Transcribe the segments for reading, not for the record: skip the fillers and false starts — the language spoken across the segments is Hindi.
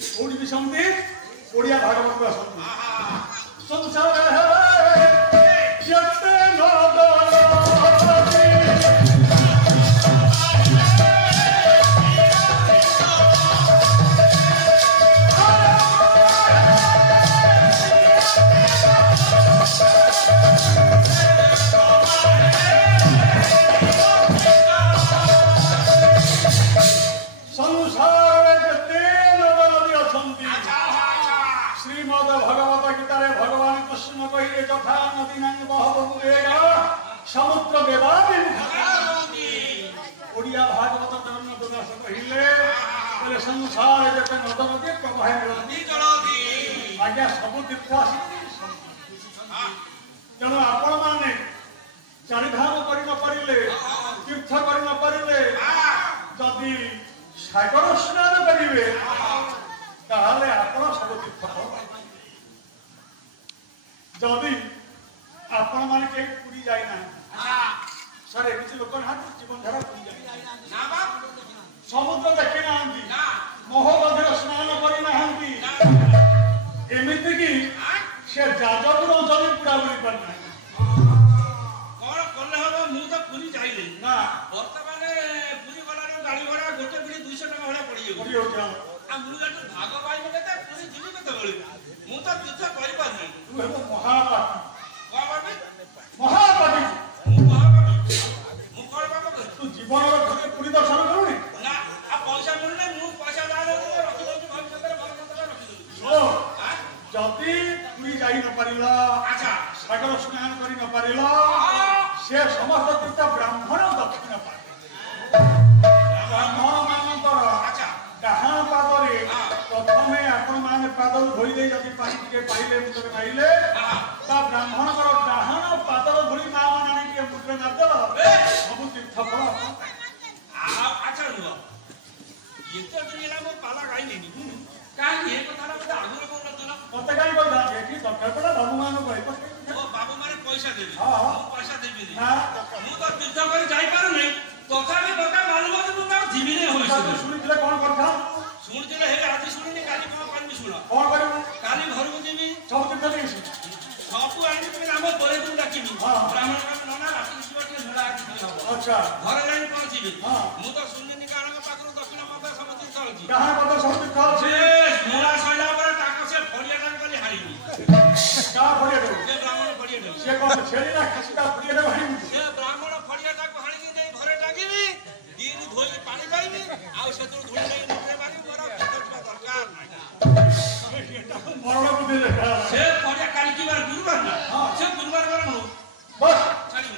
कोड़ी भी समझी ओडिया भागवत का समझी संसार है जते समुद्र ओडिया भागवत धर्म प्रकाश कहले संसार जते नद नदी प्रवाह आज्ञा सब तीर्थ तेणु आपण मैंने चारिधाम कर तीर्थ कर जदि सागर स्नान करेंगे आप सब तीर्थ जदि आपण मैंने कहीं पुरी जाना सर एमती लोक ना जीवन धारा पुरी जाए समुद्र देखी ना महोदय स्नान करना एमती कि से जाजपुर अंचल पूरा बुरी पाना कौन कले हम मु तो पुरी जाइले ना वर्तमान पुरी गला गाड़ी भड़ा गोटे पुरी 200 टका भड़ा पड़ी हो आ मु जट भाग पाई मते त पुरी जीवी कते बोली मु तो तीर्थ करि पानी तू है महापापी का बाबे महापापी मु कोन बाबा तू जीवन रे पुरी दर्शन करूनी ना आ पैसा मिलने मु पैसा दान रखि दउ भविष्य रे भर रखि दउ ओ जति पुरी जाई न परिला अच्छा सागर स्नान करि न परिला से समस्त तीर्थ ब्राह्मण दक्षिण पाए ब्राह्मण मानकर अच्छा डाहाण पादरे प्रथमे आपण माने पाद धोई दे जति पानी के पाइले मुद्रे माइले ता ब्राह्मण कर डाहाण पादर धोई मा माने के मुद्रे नाद सब तीर्थ फल अच्छा नुआ ये तो दुनिया में पाला गाई नहीं का ये कथा ना आगुर को न मते काई कोइ दा कि दरकार पड़ा बाबू मानो कहि ओ बाबू माने पैसा देबी हां मु पैसा देबी हां मु तो तीर्थ कर जाई पार नहीं तथापि बका मालूम है तू ना जीवी नहीं होई सुनिले कोन करथा सुनतिले हे आज सुनिनी काली को पानी सुन कोन करू काली घर को जीवी सब तीर्थ देसी सबु आनी तुम नाम परे तू डाकिबी ब्राह्मण नना राती शिव के झड़ा आकी अच्छा घर जाई पहुंचीबी हां मु तो सुनिनी कारण के पाखरु दक्षिण मत समति चलची कहां पद सब तीर्थ छे मोरा सैला पर ताको से फड़िया टाक कली हारीबी का फड़िया दे से ब्राह्मण फड़िया दे से कोन छेली ना खसका फड़िया दे भाई से ब्राह्मण फड़िया टाक हारी के दे घरे टाकीबी गिर धोई पानी पाइबी आ सेतु धोई नहीं निकले मारी मोरा कितना दरकार नहीं मरण को दे देखा से फड़िया काली की बार गुरुवार ना से गुरुवार बार नो बस चली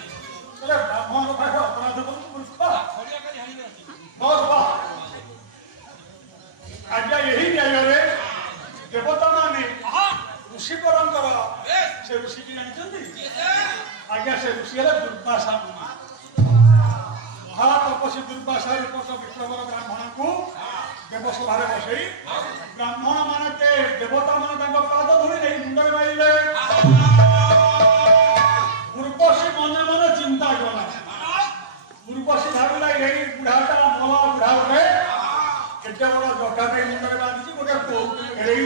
चले ब्राह्मण को भाई अपराध को मूर्ख फड़िया काली हारी रहती बहुत वाह आज्ञा यही न्याय रे देवता माने ऋषि परंपर से ऋषि की जानते आज्ञा से ऋषि है दुर्वासा मुनि महातपस्वी दुर्वासा रूप विक्रम ब्राह्मण को देवसभा बसई ब्राह्मण माने देवता मान पाद धोई नहीं मुंडे मारे उर्वशी मन मन चिंता कला उर्वशी भाविला यही बुढ़ाटा मल बुढ़ा उठे केते बड़ जटा पे मुंडे बांधी गोटे को घेरेई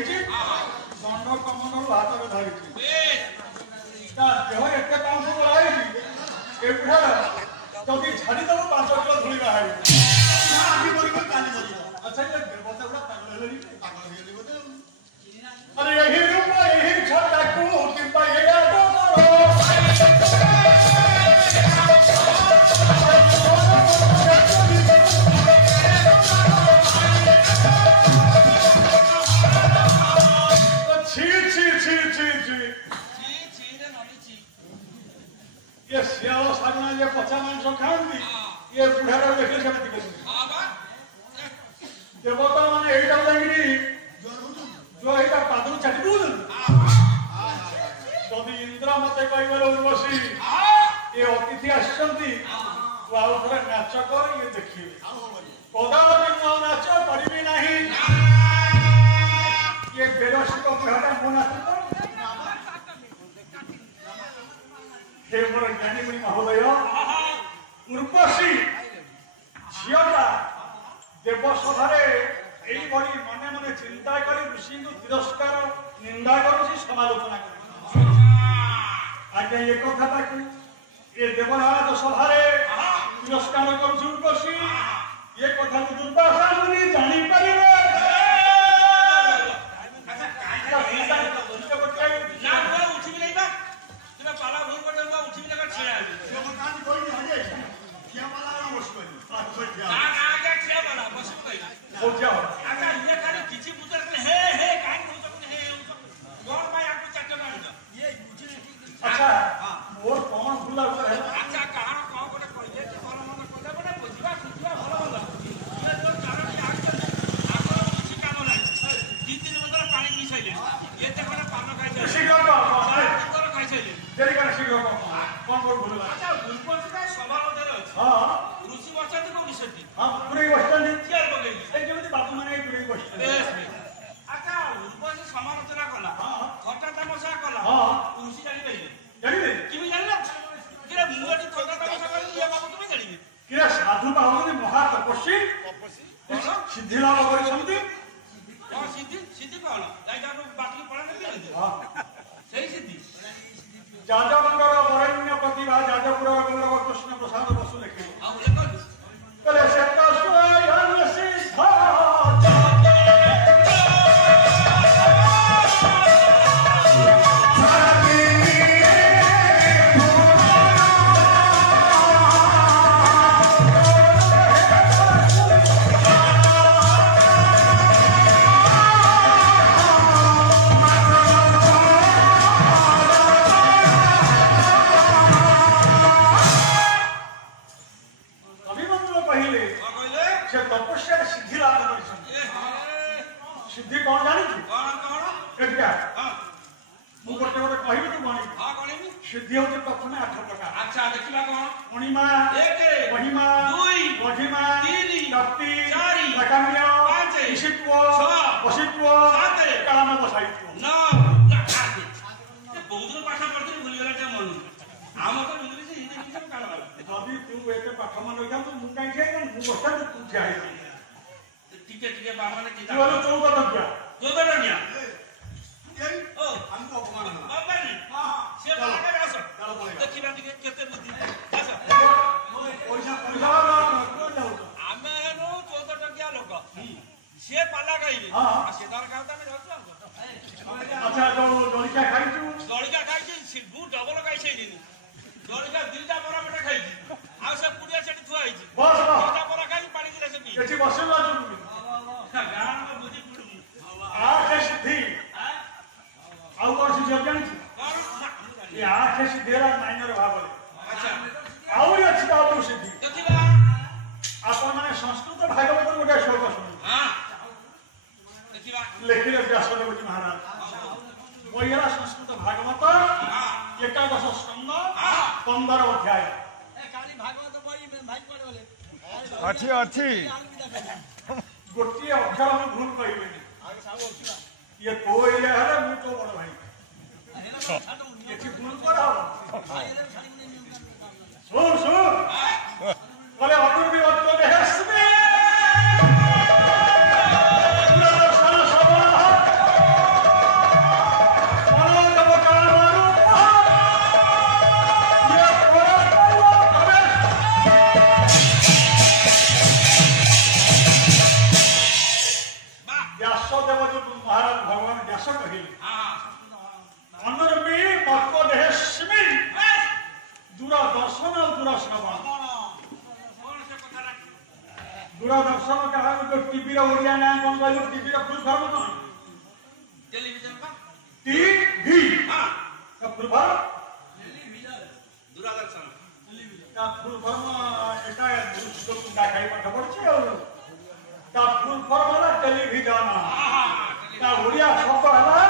दंड कमन हाथ में धरी देह एत पांच बड़ाई ए बुढ़ा जदि छाड़ीदेव 5 किलो धूली बाहर अच्छा ये देवता गुड़ा पागल अरे यही रूप यही छटा को कृपा ये याद ये सियाल सागना ये पचा मांस खाती ये बुढ़ा देखे से देवता माने एटा लागिनी जो एटा पादु छाटी दून जदि इंद्र मते कहबे उर्वशी ये अतिथि आछंती तू आउ थोड़ा नाच कर ये देखिए कदापि मो नाच करिबी नाही ये बेरसी को बुढ़ाटा मो नाच हे मोर ज्ञानी मुनि महोदय उर्वशी झियटा देवसभा एई बड़ी मने मने चिंता कर তিরস্কার নিন্দা করছি সমালোচনা করছি আগে এ কথাটাকে এ দেবরাজ সভারে তিরস্কার করছি উর্বশী এ কথাকে দুর্বাসা মুনি জানিপারিবে अच्छा मोर कौन भूला हुआ है अच्छा कहां कौन कोटे कहिए कि मन मन कले बडे बुझिबा सुझिबा भलो भलो ये तो कारण कि आगर किछि काम नाही दी तीन बोतल पानी पी साइले ये ते कोन पान खाइ जाय शीघ्र को बोतल खाइ साइले देरी कर शीघ्र को कौन बोल भूला अच्छा गुरुपंथ का सभा मध्यरे अछि हां ऋषि बचत को विषयटी हां पूरे क्वेश्चन क्लियर हो गई ए जेमति बाबू माने पूरे क्वेश्चन अच्छा गुरुपंथ समालोचना कला घटा तमसा कला हां ऋषि जानि पाइले जानिबे किबि जानला किरे मुआटी थोड़ा तमसा करी ये बाबू किबि जानिबे किरे साधु बाहुनी महा तपस्वी सिद्धि लाभ करिसंती और सिद्धि सिद्धि कौन जाइटा बाटली पड़ा नहीं हां सही सिद्धि जाजपुर वरेण्य प्रतिभा जाजपुर गौरव कृष्ण प्रसाद बसु लिखे अब देखो कले से तो स्वयं सिद्ध सिद्धि कौन जानी सिद्धि हूँ प्रथम 8 प्रकार अच्छा देखा कौन अणिमा एक महिमा दुई महिमा तीन शक्ति चारि प्रकाम्य पांच ईशित्व छह वशित्व सात काम बसायित्व नौ बहुत पाठ पढ़ते भूलीगला टे मन आम तो इंग्लिश हिंदी किछ काल वाला जदि तू एते पाठ मन होइता तो मु काई छै मु बस्ता तू जाय टिके टिके बाबा ने तू वाला 14 टकिया ओ हमको अपमान हो बाबा ने हां से बाबा का आसो देखिबा टिके केते बुद्धि आसो पैसा आमे हेनो 14 टकिया लोक से पाला गाइबे हां से दार गावता में रहछ अच्छा जो जलिका खाइछु जलिका खाइछि सिबु डबल खाइछि दिन जलिका दुईटा बरा बेटा खाइछि आ से पुडिया सेठी थुआ आइछि बस दुईटा बरा खाइ पानी दिले से पी एठी बसिला छु गान में बुद्धि पुडु आठ सिद्धि आउ कौन सी जानी ये आठ सिद्धिरा माइनर भाव अच्छा आउ अच्छी बात सिद्धि देखिबा आपण माने संस्कृत भागवत गोटे श्लोक सुन हां देखिबा लेखिले व्यासदेव जी महाराज बोयरा संस्कृत भागवत एकादश स्कंद 15 अध्याय खाली भागवत बई भाई पड़े बोले अच्छी अच्छी गोटी अक्षर हम भूल कहिबेनी ये कोइले हरे मु तो बड़ भाई ये की भूल कर सुन सुन बोले अदुर भी अदुर देहस्मे महाराज भगवान व्यास कहिले अनुरूपी पक्व देहस्मी दूरदर्शन और दूरश्रवण दूरदर्शन कहा जो टीवी रे ओडिया ना कोन कहलो टीवी रे फुल फॉर्म कोन टेलीविजन का टीवी हां का फुल फॉर्म दूरदर्शन का फुल फॉर्म एटा जो कुंडा खाई पाठ पढ़छि और का फुल फॉर्म वाला टेलीविजन का ओडिया शब्द हला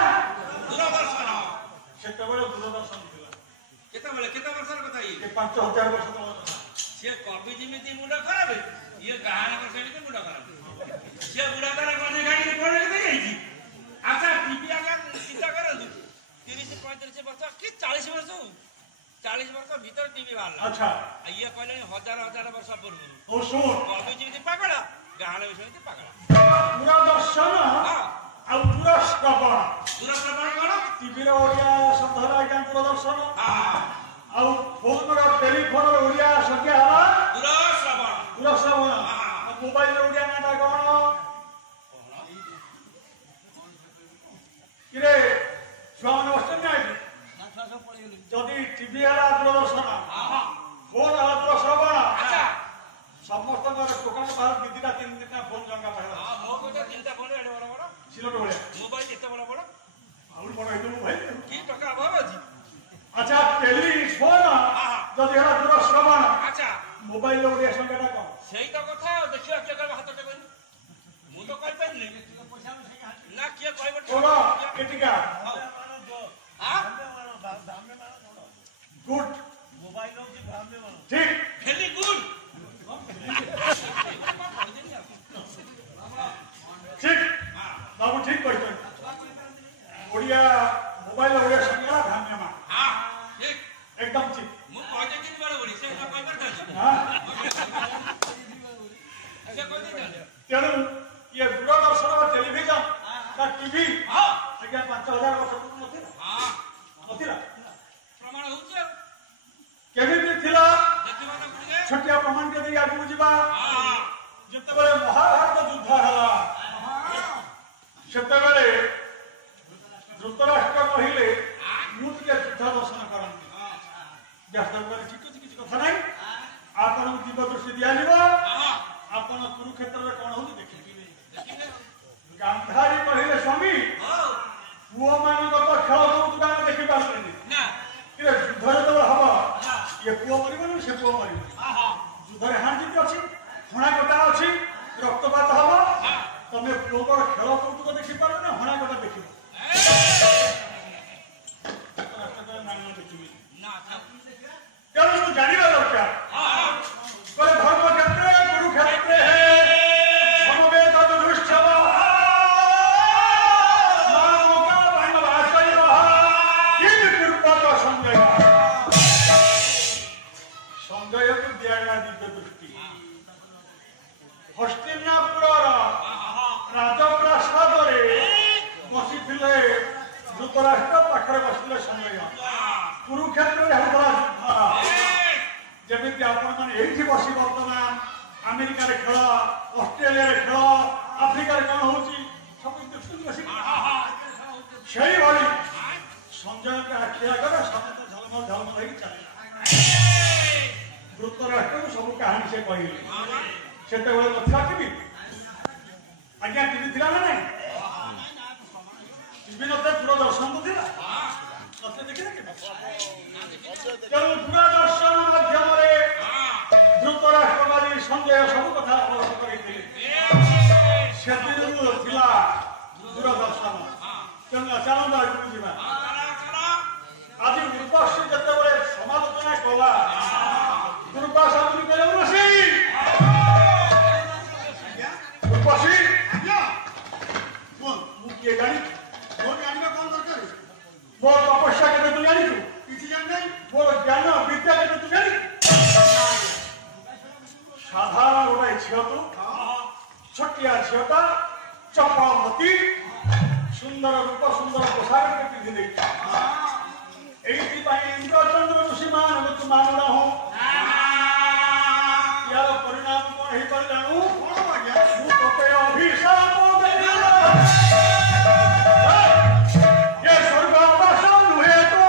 दूरदर्शन सेतबेले दूरदर्शन थिला केते वर्षर କଥା ये 5000 वर्ष तल से कवि जिमिति मुंड खराब ये गान में सेठी के मुंड खराब से बुढ़ा तारा गने गाड़ी पड़े के जाईची अच्छा टीवी आगा चिंता करंतु 30 35 वर्ष कि 40 वर्ष 40 वर्ष भीतर टीवी बाहरला अच्छा ये कहले हजार हजार वर्ष पूर्व ओ सुन कवि जिमिति पागला गान में सेठी पागला दूरदर्शन हां और दूरश्रवण टीवी ओडिया शब्द है आज्ञा दूरदर्शन आउ फोन टेलीफोन ओडिया संख्या है दूरश्रवण मोबाइल ओडिया नाटा कौन किरे छुआ मैंने बसते नहीं जदि टीवी है दूरदर्शन फोन है दूरश्रवण समस्त टोकन बाहर दीदी तीन दिन फोन जंगा सिलोट भाई मोबाइल एत बड़ बड़ आउट बड़ है भाई की टका अभाव अछि अच्छा टेलीफोन जदि है दूरश्रवण अच्छा मोबाइल ओडिया संख्या कौन सेही तो कथा देखियो के कर हाथ टे मु तो कहि पाइनी ना के कहबो बोलो केटिका हां गुड मोबाइल की भ्राम में बनो ठीक वेरी गुड ठीक बाबू ठीक कहते ओडिया मोबाइल ओडिया संख्या धन्यवाद हां ठीक एकदम ठीक मु कहते दिन बड़ बड़ी से ना कहबो था हाँ से कोई नहीं तेणु ये दूरदर्शन और टेलीविजन का टीवी हां आज्ञा 5000 वर्ष पूर्व नथिला हां नथिला प्रमाण होउछ केमिति थिला देखिबा ना पड़िए छोटिया प्रमाण के दिया आगु जीवा हां जेतेबेले महाभारत युद्ध हला सेतेबेले धृतराष्ट्र कहिले मुझ के युद्ध दर्शन करंती जास्तबेले किछि कथा नै आपण दिव्य दृष्टि दिया जीवा हां आपण कुरुक्षेत्र रे कोन होती देखिबे गांधारी कहिले स्वामी हां पुओ मान तो खेल दउत गान देखि पासलेनी ना कि युद्ध तो हबा ये पुओ मरिबो से पुओ मरिबो हां युद्ध रे हार जीत अछि हणा गोटा अछि रक्तपात हबा तमे पुओ को खेल दउत को देखि पारो ना हणा गोटा देखिबो ना था केवल तू जानिबा दरकार हां पर धर्म क्षेत्र कुरुक्षेत्र है समवेत दुष्टवा मानवका भाइवासय किम कृपा संजय संजय को दिया दिव्य दृष्टि हस्तिनापुर राजप्रासाद बसी धृतराष्ट्र पाखे बसते संजय कुरुक्षेत्र जमीन आपण मैंने ये बसी बर्तमान अमेरिका रे खेल ऑस्ट्रेलिया रे खेल आफ्रिका रे कौन होची सब देखते बसी सही भाई संजय के आखि आगे समस्त झलमल झलमल होई चले धृतराष्ट्र को सब कहानी से कहले सेते बेले नथिला टीवी आज्ञा टीवी थिला ना नहीं टीवी नते दूरदर्शन तो थिला नते देखि दूरदर्शन माध्यम रे धृतराष्ट्रवादी संजय सब कथा अवगत करिथिले सेदिन थिला दूरदर्शन तेणु चलंदा जीवा आज उपस्थित जेतेबेले समालोचना कला कृपा सामने कहले बसी उपस्थित आज्ञा बोल मु के गाड़ी बोल गाड़ी कौन दरकार मोर तपस्या के तू जानी तू किसी जान नहीं मोर ज्ञान विद्या के तू जानी साधारण गोटे झील तू छोटिया झीलटा चपमती सुंदर रूप सुंदर पोशाक के पिंधि दे इंद्रचंद्र ऋषि मान तू मान रहा यार परिणाम कौन ही कर जानू मु तोते अभिशाप ये स्वर्गवास नुहे तो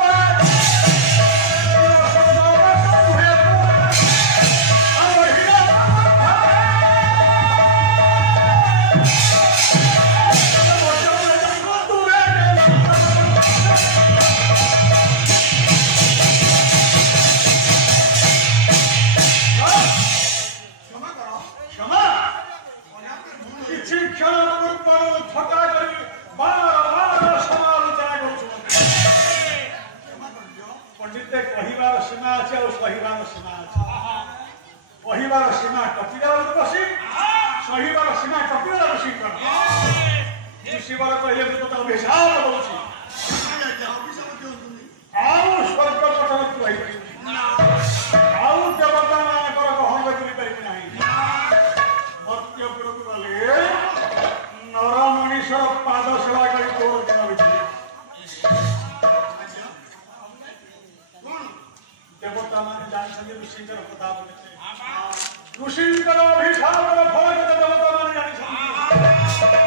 कहिबार सीमा टपिगला बसी सहीबार सीमा टपिगला बसी कर शिवर कहले तो अभिशाप होछि आउ स्वर्ग पठन कहि आउ देवता मानकर कहंग करि पारि नाही मर्त्यपुर को गले नर मनीषर पाद सेवा करि तोर दिन बिछि ନିଜର କଥା ବଲେছে ଋଷିଙ୍କର ଅଭିଶାପର ଫଳ କେତେ ଦେବତାମାନେ ଜାଣିଛନ୍ତି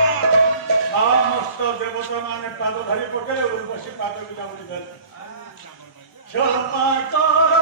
ସମସ୍ତ ଦେବତାମାନେ ପାଦ ଧରି ପକେଇଲେ ଉର୍ବଶୀ ପାଦ ବିଲା ବୋଲି ଧରିଲେ କ୍ଷମା କର